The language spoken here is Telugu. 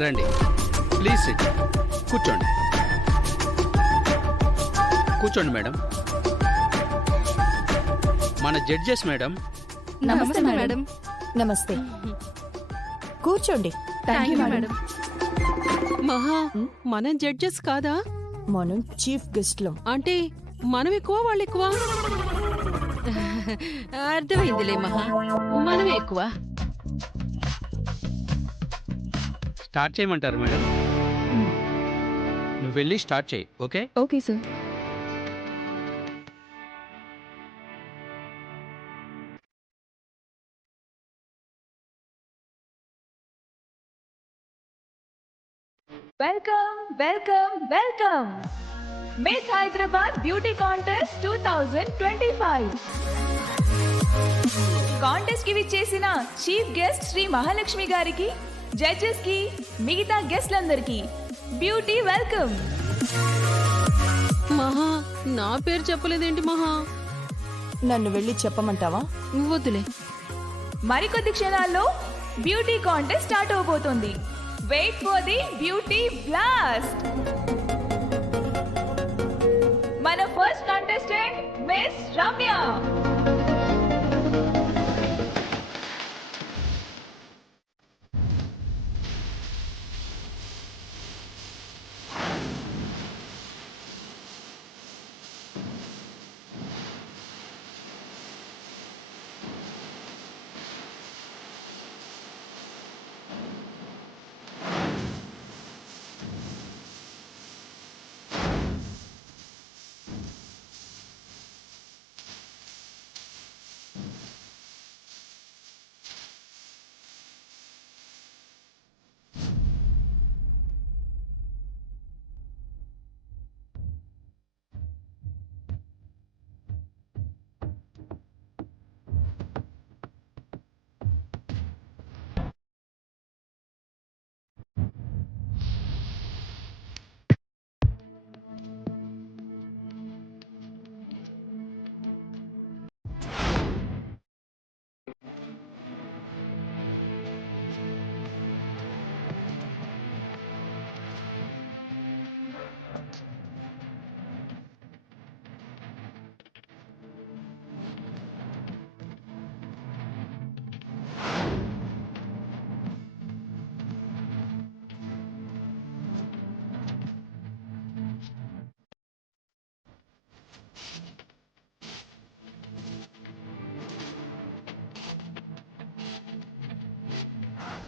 రండి, ప్లీజ్ సిట్. కూర్చోండి, కూర్చోండి మేడం. మన జడ్జెస్ మేడం. నమస్తే మేడం. నమస్తే, కూర్చోండి. Thank you madam. మహా, మనం జడ్జెస్ కాదా? మనం చీఫ్ గెస్ట్లం. అంటే మనం ఎక్కువ వాళ్ళు ఎక్కువ? అర్థమైందిలే మహా, మనమే ఎక్కువ. స్టార్ట్ చేయమంటారు మేడం? నువ్వు వెళ్ళి స్టార్ట్ చేయి. Okay okay sir. Welcome welcome welcome miss Hyderabad beauty contest 2025 contest కి విచ్చేసిన చీఫ్ గెస్ట్ శ్రీ మహాలక్ష్మి గారికి, జడ్జెస్ కి, మిగతా గెస్ట్లందరికీ బ్యూటీ వెల్కమ్. మహా, నా పేరు చెప్పలేదేంటి మహా? నన్ను వెళ్ళి చెప్పమంటావా? వద్దులే. మరికొద్ది క్షణాల్లో బ్యూటీ కాంటెస్ట్ స్టార్ట్ అవబోతోంది. Wait for the beauty blast. మన ఫస్ట్ కంటెస్టెంట్ మిస్ రమ్య.